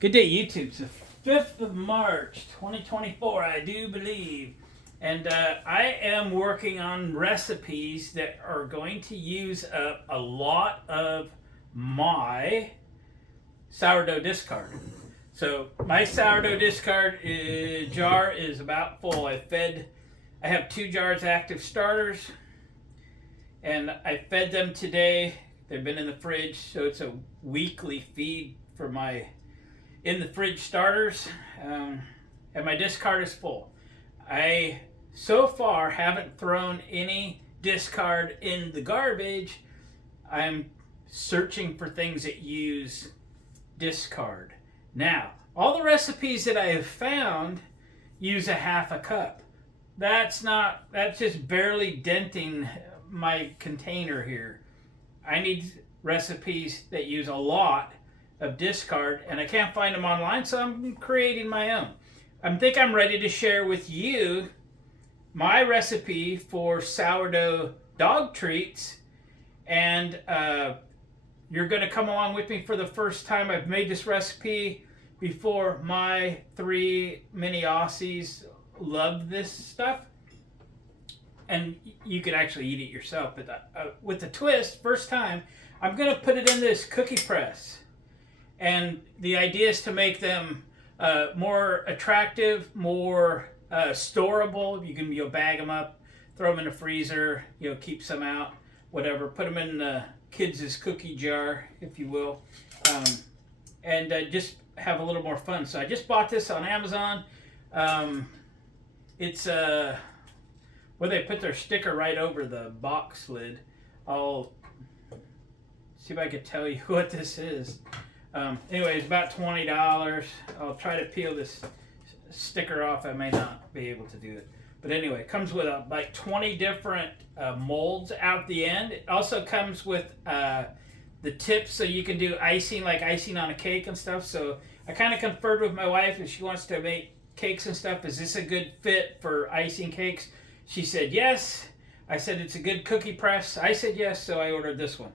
Good day, YouTube. It's the 5th of March, 2024, I do believe. And I am working on recipes that are going to use up a lot of my sourdough discard. So my sourdough discard jar is about full. I have 2 jars active starters, and I fed them today. They've been in the fridge, so it's a weekly feed for my in the fridge starters, and my discard is full. I so far haven't thrown any discard in the garbage. I'm searching for things that use discard. Now, all the recipes that I have found use a half a cup. That's just barely denting my container here. I need recipes that use a lot of discard, and I can't find them online, so I'm creating my own. I think I'm ready to share with you my recipe for sourdough dog treats, and you're going to come along with me for the first time. I've made this recipe before. My 3 mini Aussies love this stuff, and you could actually eat it yourself, but with the twist, first time, I'm going to put it in this cookie press. And the idea is to make them more attractive, more storable. You can bag them up, throw them in the freezer, keep some out, whatever. Put them in the kids' cookie jar, if you will, and just have a little more fun. So I just bought this on Amazon. It's where they put their sticker right over the box lid. I'll see if I can tell you what this is. Anyway, it's about $20. I'll try to peel this sticker off. I may not be able to do it. But anyway, it comes with like 20 different molds out the end. It also comes with the tips so you can do icing, like icing on a cake and stuff. So I kind of conferred with my wife if she wants to make cakes and stuff. Is this a good fit for icing cakes? She said yes. I said it's a good cookie press. I said yes, so I ordered this one.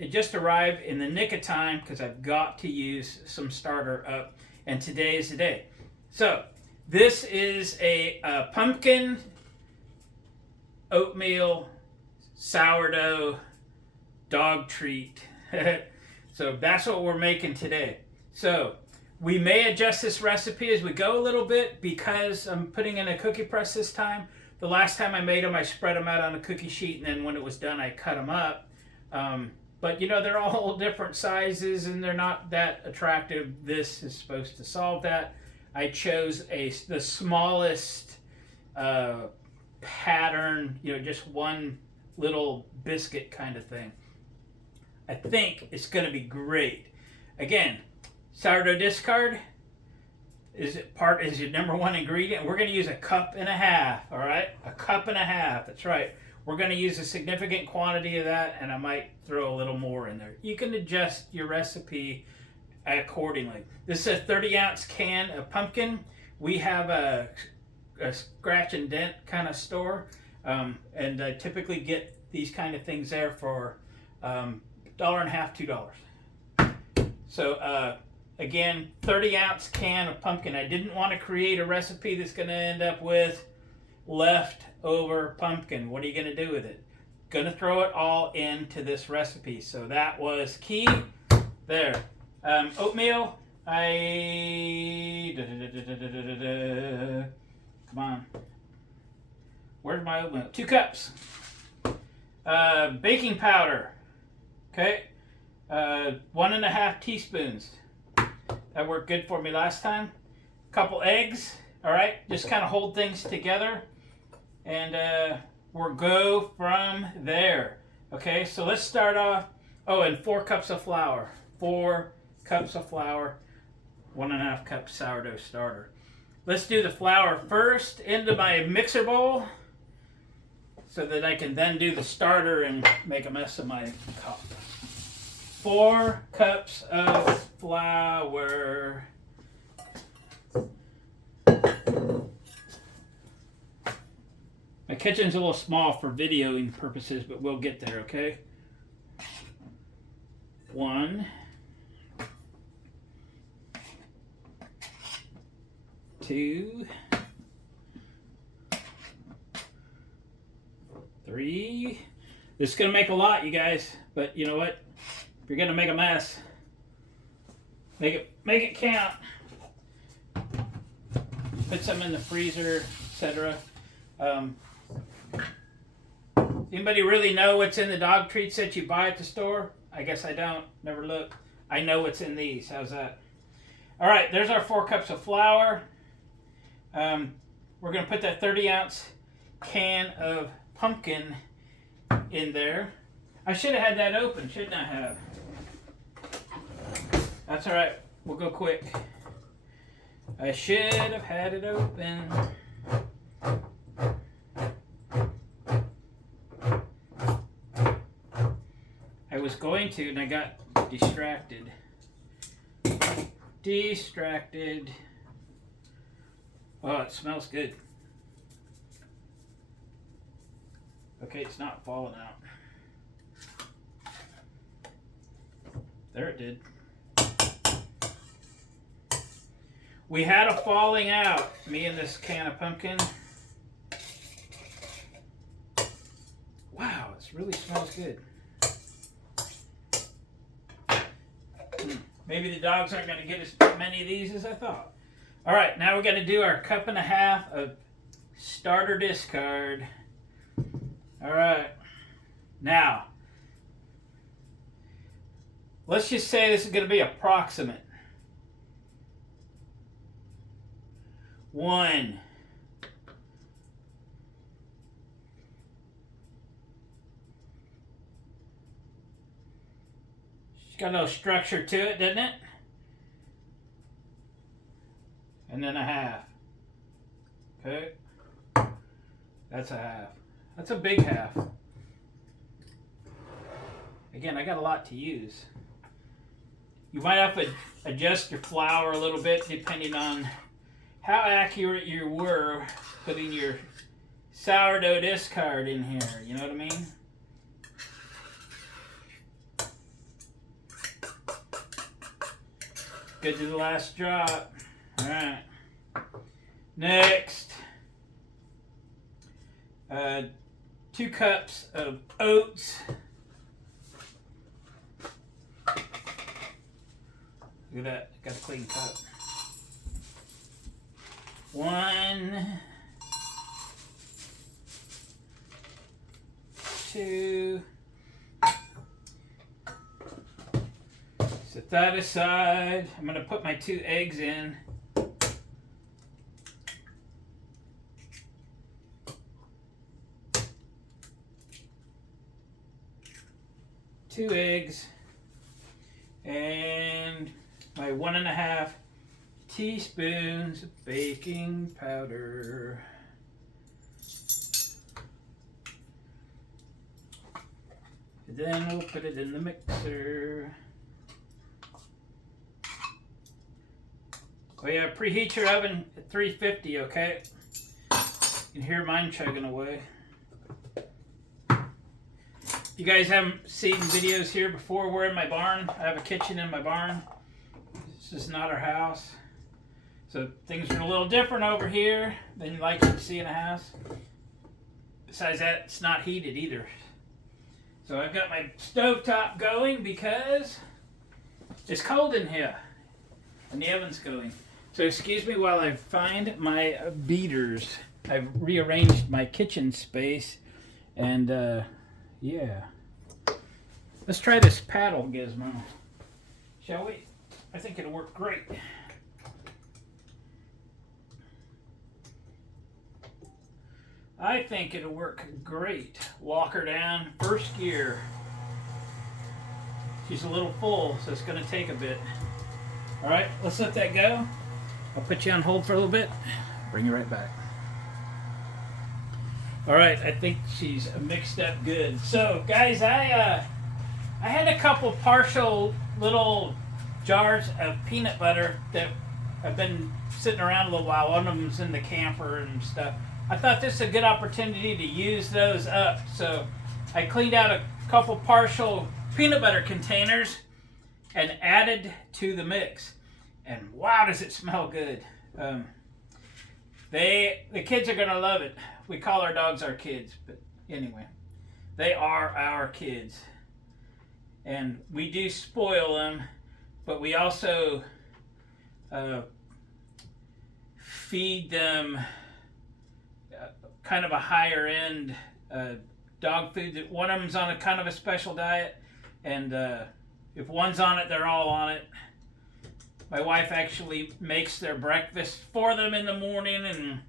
It just arrived in the nick of time because I've got to use some starter up, and today is the day. So this is a pumpkin oatmeal sourdough dog treat. So that's what we're making today. So we may adjust this recipe as we go a little bit because I'm putting in a cookie press this time. The last time I made them, I spread them out on a cookie sheet, and then when it was done, I cut them up. But they're all different sizes and they're not that attractive. This is supposed to solve that. I chose the smallest pattern, just one little biscuit kind of thing. I think it's going to be great. Again, sourdough discard is your number 1 ingredient. We're going to use 1.5 cups, all right? 1.5 cups, that's right. We're going to use a significant quantity of that, and I might throw a little more in there. You can adjust your recipe accordingly. This is a 30-ounce can of pumpkin. We have a scratch and dent kind of store, and I typically get these kind of things there for $1.50, $2. So again, 30-ounce can of pumpkin. I didn't want to create a recipe that's going to end up with leftover pumpkin. What are you going to do with it? Going to throw it all into this recipe. So that was key there. Oatmeal. Come on. Where's my oatmeal? 2 cups. Baking powder. Okay. 1.5 teaspoons. That worked good for me last time. Couple eggs. All right. Just kind of hold things together. And we'll go from there. Okay, so let's start off. Oh, and 4 cups of flour. 4 cups of flour, 1.5 cups sourdough starter. Let's do the flour first into my mixer bowl so that I can then do the starter and make a mess of my cup. 4 cups of flour. My kitchen's a little small for videoing purposes, but we'll get there, okay? 1, 2, 3. This is gonna make a lot, you guys, but you know what? If you're gonna make a mess, make it count. Put some in the freezer, etc. Anybody really know what's in the dog treats that you buy at the store? I guess I don't. Never look. I know what's in these. How's that? All right, there's our 4 cups of flour. We're gonna put that 30-ounce can of pumpkin in there. I should have had that open, shouldn't I have? That's all right. We'll go quick. I should have had it open. I was going to, and I got distracted. Oh, it smells good. Okay, it's not falling out. There it did. We had a falling out, me and this can of pumpkin. Wow, it really smells good. Maybe the dogs aren't going to get as many of these as I thought. All right, now we're going to do our 1.5 cups of starter discard. All right, now let's just say this is going to be approximate. 1. It's got a little structure to it, doesn't it? And then a half. Okay. That's a half. That's a big half. Again, I got a lot to use. You might have to adjust your flour a little bit depending on how accurate you were putting your sourdough discard in here. You know what I mean? Good to the last drop. All right. Next, 2 cups of oats. Look at that. Got a clean cup. 1, 2. Set that aside. I'm going to put my 2 eggs in. Two eggs and my 1.5 teaspoons of baking powder. And then we'll put it in the mixer. Oh yeah, preheat your oven at 350, okay? You can hear mine chugging away. You guys haven't seen videos here before. We're in my barn. I have a kitchen in my barn. This is not our house. So things are a little different over here than you like to see in a house. Besides that, it's not heated either. So I've got my stovetop going because it's cold in here. And the oven's going. So excuse me while I find my beaters. I've rearranged my kitchen space and yeah. Let's try this paddle gizmo. Shall we? I think it'll work great. I think it'll work great. Walk her down, first gear. She's a little full, so it's going to take a bit. All right, let's let that go. I'll put you on hold for a little bit. Bring you right back. All right, I think she's mixed up good. So, guys, I had a couple partial little jars of peanut butter that have been sitting around a little while. One of them's in the camper and stuff. I thought this is a good opportunity to use those up. So I cleaned out a couple partial peanut butter containers and added to the mix. And wow, does it smell good. The kids are gonna love it. We call our dogs our kids, but anyway, they are our kids, and we do spoil them, but we also feed them kind of a higher end dog food. That one of them's on a kind of a special diet, and if one's on it, they're all on it. My wife actually makes their breakfast for them in the morning, and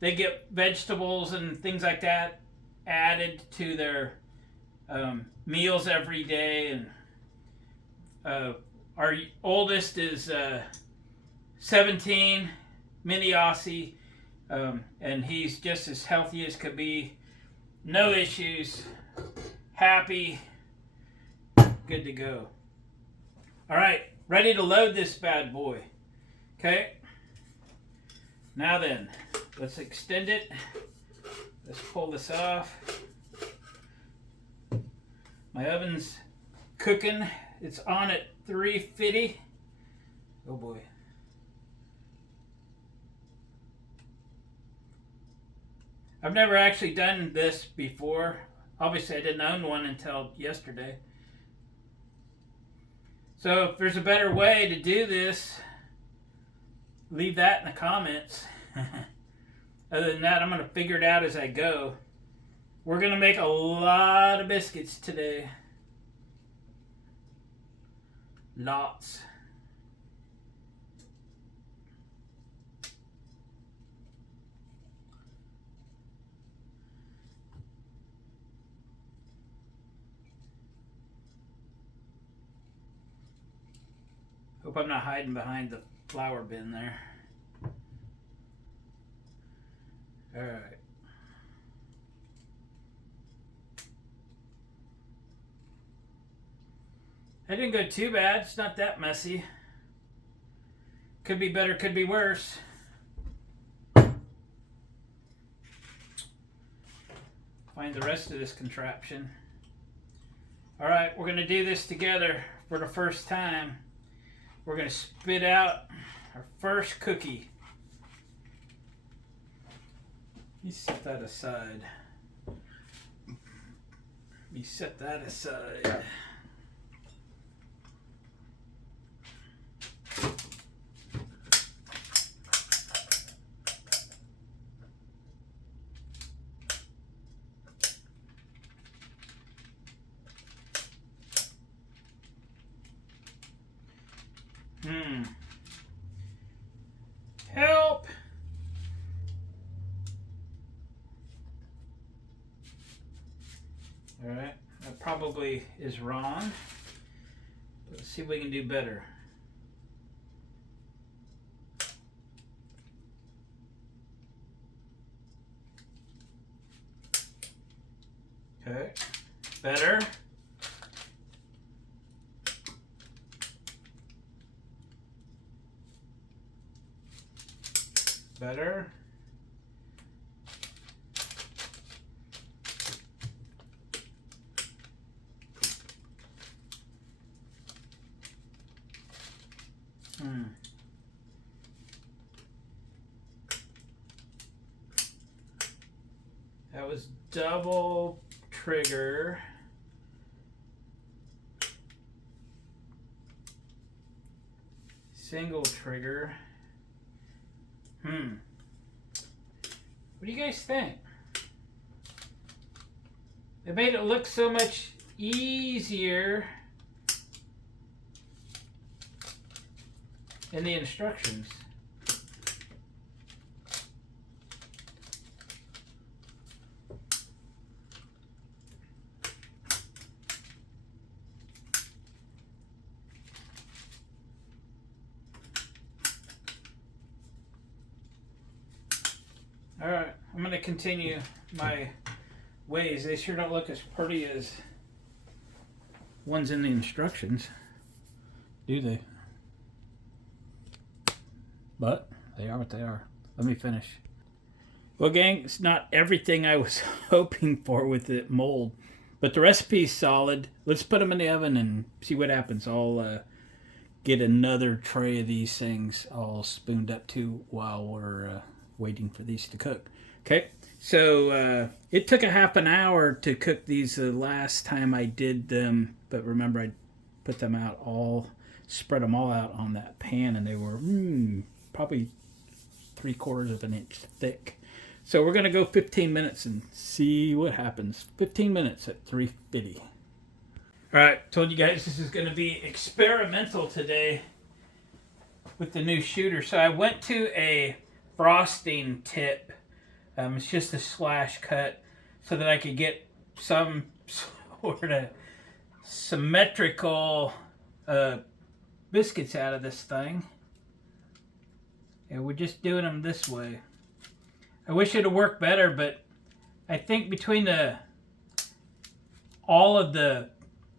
they get vegetables and things like that added to their meals every day. And our oldest is 17, mini Aussie, and he's just as healthy as could be. No issues, happy, good to go. All right, ready to load this bad boy. Okay, now then, let's extend it. Let's pull this off. My oven's cooking. It's on at 350. Oh boy. I've never actually done this before. Obviously, I didn't own one until yesterday. So if there's a better way to do this, leave that in the comments. Other than that, I'm going to figure it out as I go. We're going to make a lot of biscuits today. Lots. Hope I'm not hiding behind the flour bin there. All right. That didn't go too bad. It's not that messy. Could be better, could be worse. Find the rest of this contraption. All right, we're going to do this together for the first time. We're going to spit out our first cookie. You set that aside. You set that aside. Help! All right, that probably is wrong. Let's see if we can do better. Okay, better. Better. That was double trigger. Single trigger. What do you guys think? It made it look so much easier in the instructions. Alright, I'm going to continue my ways. They sure don't look as pretty as ones in the instructions, do they? But they are what they are. Let me finish. Well, gang, it's not everything I was hoping for with the mold, but the recipe's solid. Let's put them in the oven and see what happens. I'll get another tray of these things all spooned up too while we're waiting for these to cook. Okay, so it took a half an hour to cook these the last time I did them, but remember I put them out all, spread them all out on that pan, and they were probably 3/4 of an inch thick. So we're gonna go 15 minutes and see what happens. 15 minutes at 350. All right, told you guys this is gonna be experimental today with the new shooter. So I went to a frosting tip. It's just a slash cut so that I could get some sort of symmetrical biscuits out of this thing. And we're just doing them this way. I wish it would work better, but I think between all of the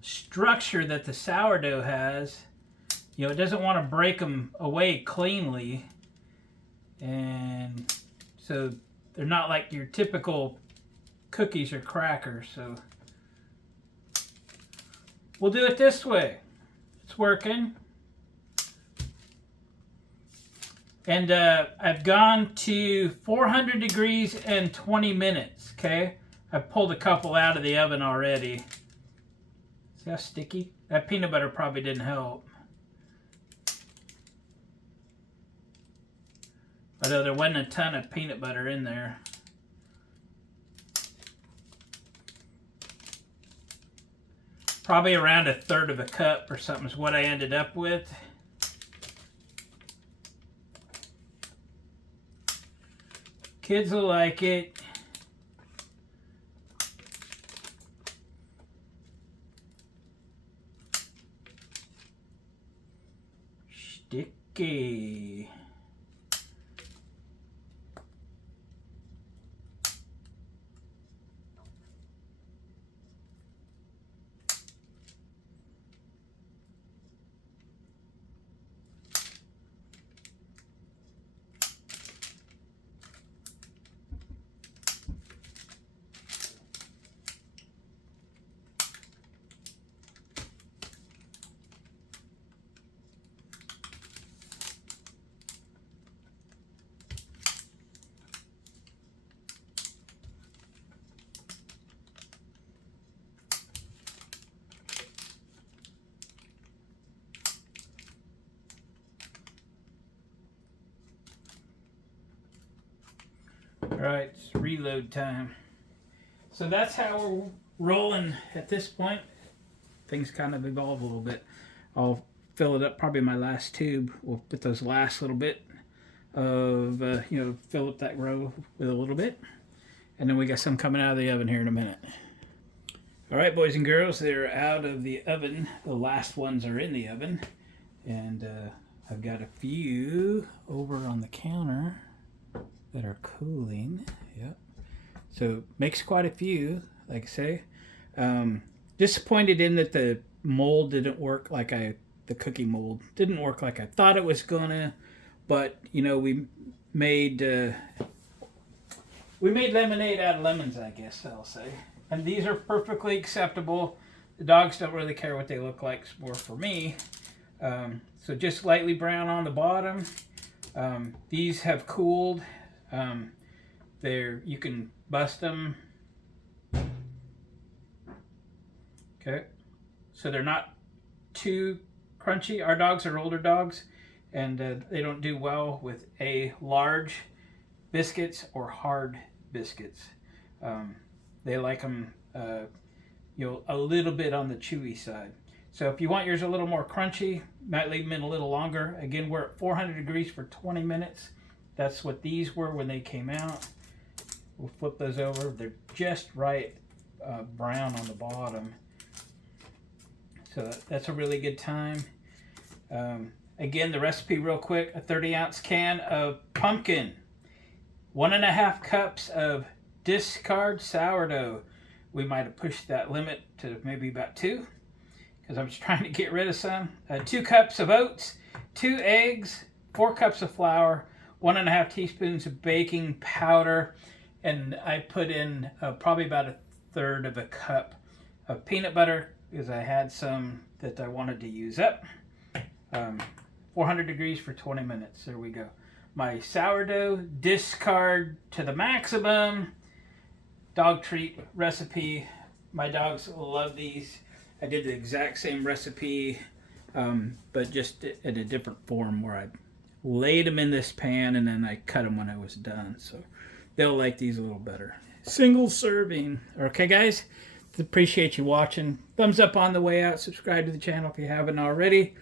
structure that the sourdough has, it doesn't want to break them away cleanly. And so they're not like your typical cookies or crackers. So we'll do it this way. It's working. And I've gone to 400 degrees and 20 minutes, okay? I've pulled a couple out of the oven already. See how sticky? That peanut butter probably didn't help. Although there wasn't a ton of peanut butter in there. Probably around 1/3 of a cup or something is what I ended up with. Kids will like it. Sticky. Alright, it's reload time. So that's how we're rolling at this point. Things kind of evolve a little bit. I'll fill it up, probably my last tube. We'll put those last little bit of, fill up that row with a little bit. And then we got some coming out of the oven here in a minute. Alright, boys and girls, they're out of the oven. The last ones are in the oven. And I've got a few over on the counter that are cooling. Yep. So makes quite a few, like I say. Disappointed in that the mold didn't work like the cookie mold didn't work like I thought it was gonna. But we made lemonade out of lemons, I guess I'll say. And these are perfectly acceptable. The dogs don't really care what they look like. It's more for me. So just lightly brown on the bottom. These have cooled. You can bust them. Okay, so they're not too crunchy. Our dogs are older dogs, and they don't do well with large biscuits or hard biscuits. They like them, a little bit on the chewy side. So if you want yours a little more crunchy, might leave them in a little longer. Again, we're at 400 degrees for 20 minutes. That's what these were when they came out. We'll flip those over. They're just right brown on the bottom. So that's a really good time. Again, the recipe real quick. A 30-ounce can of pumpkin. 1.5 cups of discard sourdough. We might have pushed that limit to maybe about 2 because I was trying to get rid of some. 2 cups of oats, 2 eggs, 4 cups of flour, 1.5 teaspoons of baking powder, and I put in probably about 1/3 of a cup of peanut butter because I had some that I wanted to use up. 400 degrees for 20 minutes. There we go. my sourdough discard to the maximum dog treat recipe. My dogs love these. I did the exact same recipe, but just in a different form where I laid them in this pan and then I cut them when I was done. So they'll like these a little better. Single serving. Okay, guys? Appreciate you watching. Thumbs up on the way out. Subscribe to the channel if you haven't already.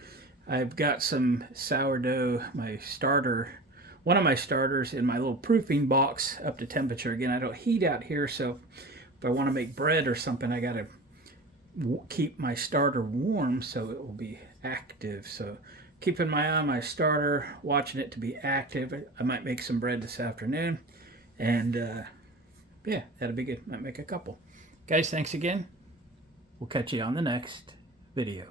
I've got some sourdough, my starter, one of my starters in my little proofing box up to temperature. Again, I don't heat out here, so if I want to make bread or something, I got to keep my starter warm so it will be active. So keeping my eye on my starter, watching it to be active. I might make some bread this afternoon, and yeah, that'll be good. Might make a couple. Guys, thanks again. We'll catch you on the next video.